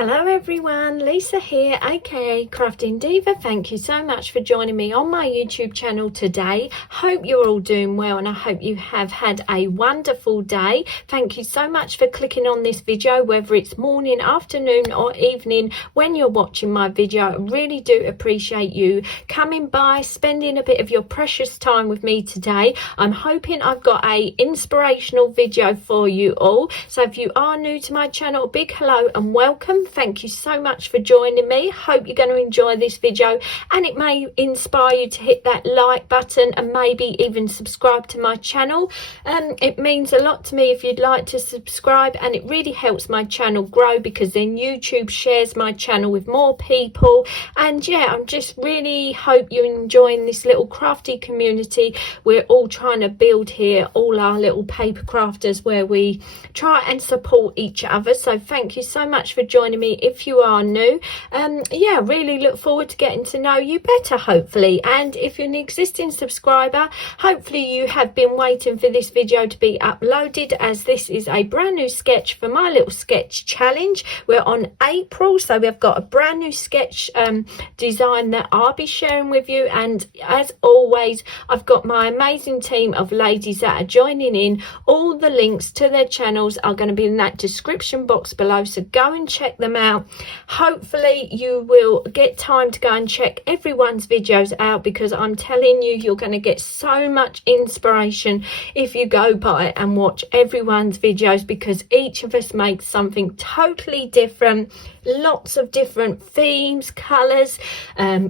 Hello everyone, Lisa here, aka Crafting Diva. Thank you so much for joining me on my YouTube channel today. Hope you're all doing well and I hope you have had a wonderful day. Thank you so much for clicking on this video, whether it's morning, afternoon or evening when you're watching my video. I really do appreciate you coming by, spending a bit of your precious time with me today. I'm hoping I've got a inspirational video for you all. So if you are new to my channel, a big hello and welcome. Thank you so much for joining me. Hope you're going to enjoy this video and it may inspire you to hit that like button and maybe even subscribe to my channel. It means a lot to me if you'd like to subscribe, and it really helps my channel grow because then YouTube shares my channel with more people. And yeah, I'm just really hope you're enjoying this little crafty community we're all trying to build here, all our little paper crafters, where we try and support each other. So thank you so much for joining me if you are new. Yeah, really look forward to getting to know you better, hopefully. And if you're an existing subscriber, hopefully you have been waiting for this video to be uploaded, as this is a brand new sketch for my little sketch challenge. We're on April, so we've got a brand new sketch design that I'll be sharing with you. And as always, I've got my amazing team of ladies that are joining in. All the links to their channels are going to be in that description box below, so go and check them out. Hopefully you will get time to go and check everyone's videos out, because I'm telling you, you're going to get so much inspiration if you go by and watch everyone's videos, because each of us makes something totally different, lots of different themes, colors,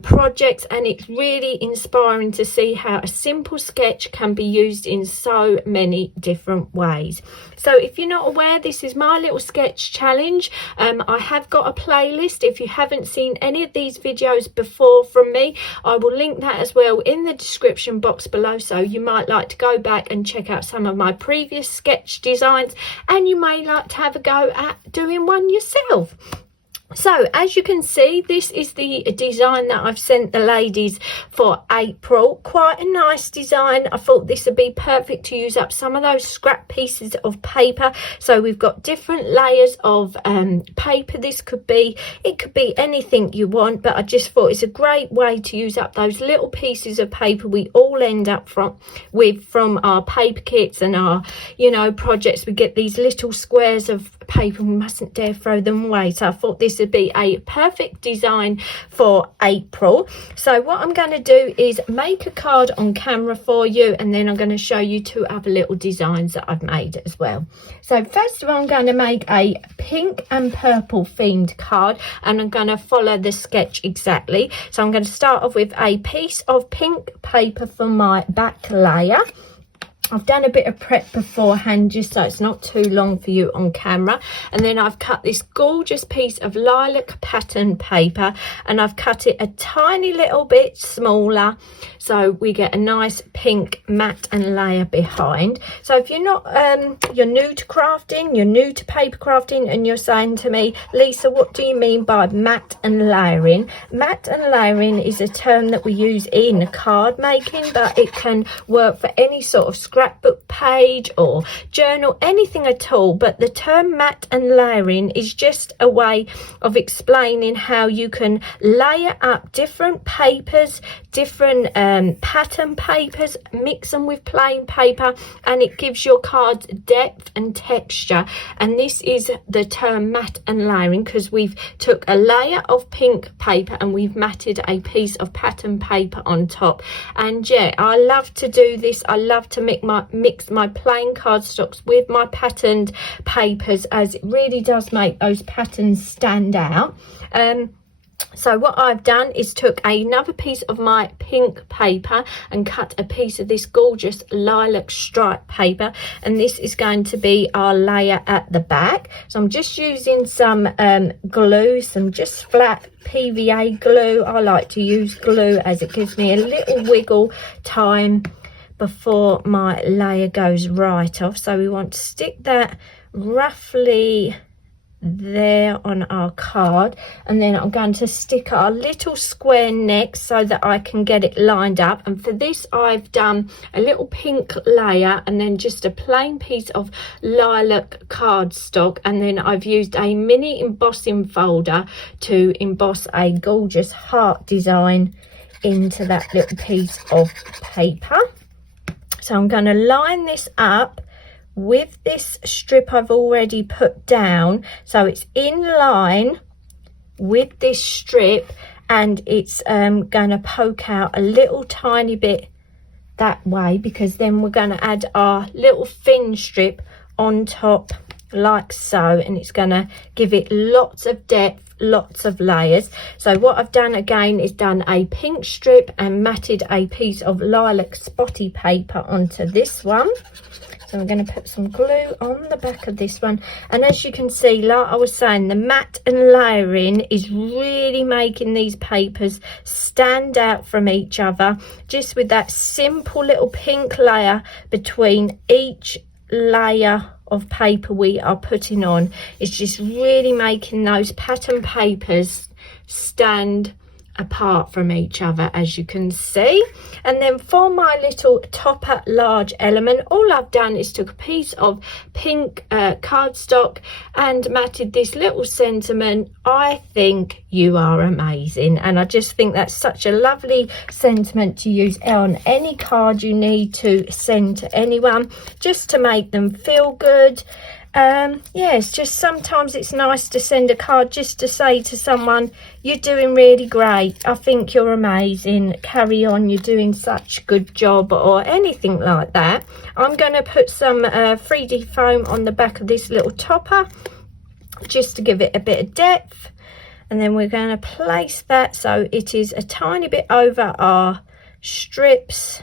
projects, and it's really inspiring to see how a simple sketch can be used in so many different ways. So if you're not aware, this is my little sketch challenge. I have got a playlist. If you haven't seen any of these videos before from me, I will link that as well in the description box below, so you might like to go back and check out some of my previous sketch designs, and you may like to have a go at doing one yourself. So as you can see, this is the design that I've sent the ladies for April. Quite a nice design. I thought this would be perfect to use up some of those scrap pieces of paper. So we've got different layers of paper. This could be, it could be anything you want, but I just thought it's a great way to use up those little pieces of paper we all end up from our paper kits and our, you know, projects. We get these little squares of paper, we mustn't dare throw them away. So I thought this would be a perfect design for April. So what I'm going to do is make a card on camera for you, and then I'm going to show you two other little designs that I've made as well. So first of all, I'm going to make a pink and purple themed card, and I'm going to follow the sketch exactly. So I'm going to start off with a piece of pink paper for my back layer. I've done a bit of prep beforehand just so it's not too long for you on camera, and then I've cut this gorgeous piece of lilac pattern paper, and I've cut it a tiny little bit smaller so we get a nice pink mat and layer behind. So if you're not you're new to crafting, you're new to paper crafting, and you're saying to me, Lisa, what do you mean by mat and layering? Mat and layering is a term that we use in card making, but it can work for any sort of scrapbook page or journal, anything at all. But the term mat and layering is just a way of explaining how you can layer up different papers, different pattern papers, mix them with plain paper, and it gives your cards depth and texture. And this is the term mat and layering, because we've took a layer of pink paper and we've matted a piece of pattern paper on top. And yeah, I love to do this. I love to mix my plain cardstocks with my patterned papers, as it really does make those patterns stand out. So what I've done is took another piece of my pink paper and cut a piece of this gorgeous lilac stripe paper, and this is going to be our layer at the back. So I'm just using some glue, some just flat PVA glue. I like to use glue as it gives me a little wiggle time before my layer goes right off. So we want to stick that roughly there on our card, and then I'm going to stick our little square neck so that I can get it lined up. And for this I've done a little pink layer and then just a plain piece of lilac cardstock, and then I've used a mini embossing folder to emboss a gorgeous heart design into that little piece of paper. So I'm going to line this up with this strip I've already put down, so it's in line with this strip, and it's going to poke out a little tiny bit that way, because then we're going to add our little thin strip on top like so, and it's going to give it lots of depth, lots of layers. So what I've done again is done a pink strip and matted a piece of lilac spotty paper onto this one. So I'm going to put some glue on the back of this one, and as you can see, like I was saying, the matte and layering is really making these papers stand out from each other, just with that simple little pink layer between each layer of paper we are putting on. It's just really making those pattern papers stand apart from each other, as you can see. And then for my little topper large element, all I've done is took a piece of pink cardstock and matted this little sentiment, "I think you are amazing." And I just think that's such a lovely sentiment to use on any card you need to send to anyone, just to make them feel good. Yeah, it's just sometimes it's nice to send a card just to say to someone, "You're doing really great, I think you're amazing, carry on, you're doing such a good job," or anything like that. I'm going to put some 3D foam on the back of this little topper just to give it a bit of depth, and then we're going to place that so it is a tiny bit over our strips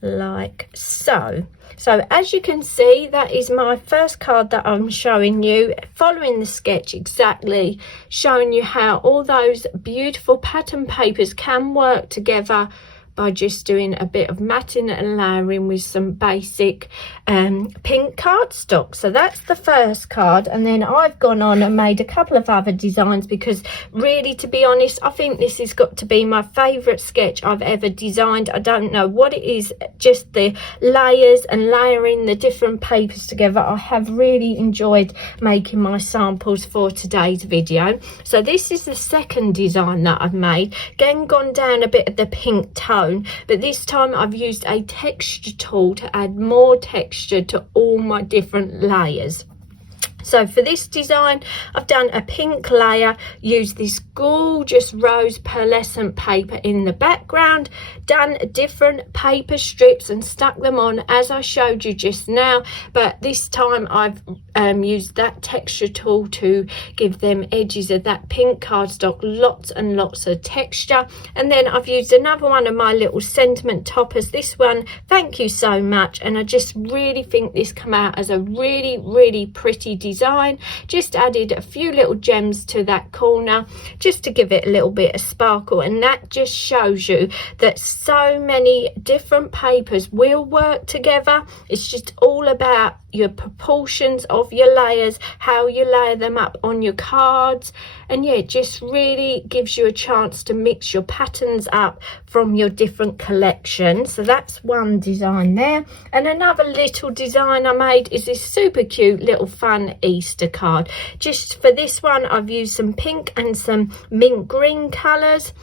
like so. So as you can see, that is my first card that I'm showing you, following the sketch exactly, showing you how all those beautiful pattern papers can work together by just doing a bit of matting and layering with some basic pink cardstock. So that's the first card, and then I've gone on and made a couple of other designs, because really, to be honest, I think this has got to be my favorite sketch I've ever designed. I don't know what it is, just the layers and layering the different papers together. I have really enjoyed making my samples for today's video. So this is the second design that I've made, again gone down a bit of the pink tone, but this time I've used a texture tool to add more texture to all my different layers. So for this design, I've done a pink layer, used this gorgeous rose pearlescent paper in the background, done different paper strips and stuck them on as I showed you just now, but this time I've used that texture tool to give them edges of that pink cardstock, lots and lots of texture. And then I've used another one of my little sentiment toppers, this one, "Thank you so much," and I just really think this came out as a really pretty design. Just added a few little gems to that corner just to give it a little bit of sparkle, and that just shows you that so many different papers will work together. It's just all about your proportions of your layers, how you layer them up on your cards, and yeah, it just really gives you a chance to mix your patterns up from your different collections. So that's one design there. And another little design I made is this super cute little fun Easter card. Just for this one, I've used some pink and some mint green colours.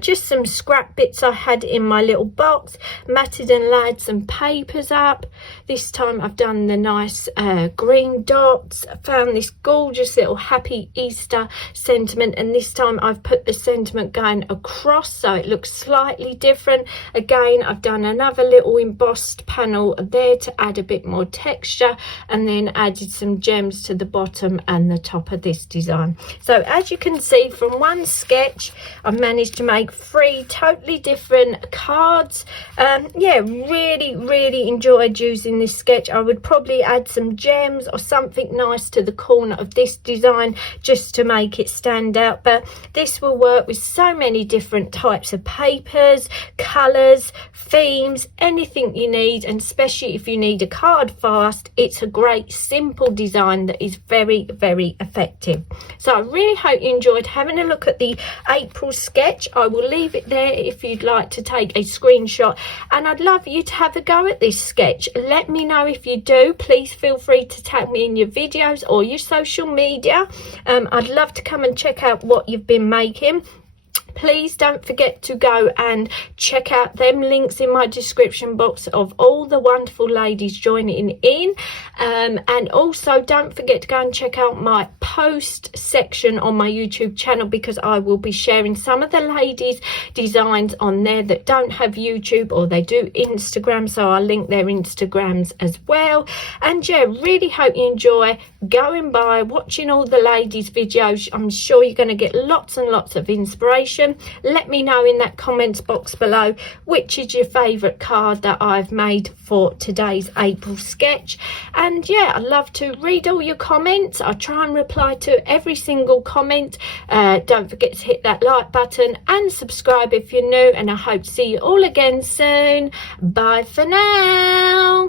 Just some scrap bits I had in my little box, matted and laid some papers up. This time I've done the nice green dots. I found this gorgeous little happy Easter sentiment, and this time I've put the sentiment going across so it looks slightly different. Again, I've done another little embossed panel there to add a bit more texture, and then added some gems to the bottom and the top of this design. So as you can see from one sketch, I've managed managed to make 3 totally different cards. Yeah, really enjoyed using this sketch. I would probably add some gems or something nice to the corner of this design just to make it stand out, but this will work with so many different types of papers, colors, themes, anything you need. And especially if you need a card fast, it's a great simple design that is very effective. So I really hope you enjoyed having a look at the April sketch. I will leave it there if you'd like to take a screenshot, and I'd love you to have a go at this sketch. Let me know if you do. Please feel free to tag me in your videos or your social media. I'd love to come and check out what you've been making. Please don't forget to go and check out them links in my description box of all the wonderful ladies joining in, and also don't forget to go and check out my post section on my YouTube channel, because I will be sharing some of the ladies designs on there that don't have YouTube, or they do Instagram, so I'll link their Instagrams as well. And yeah, really hope you enjoy going by watching all the ladies videos. I'm sure you're going to get lots and lots of inspiration. Let me know in that comments box below which is your favorite card that I've made for today's April sketch. And yeah, I love to read all your comments. I try and reply to every single comment. Don't forget to hit that like button and subscribe if you're new, and I hope to see you all again soon. Bye for now.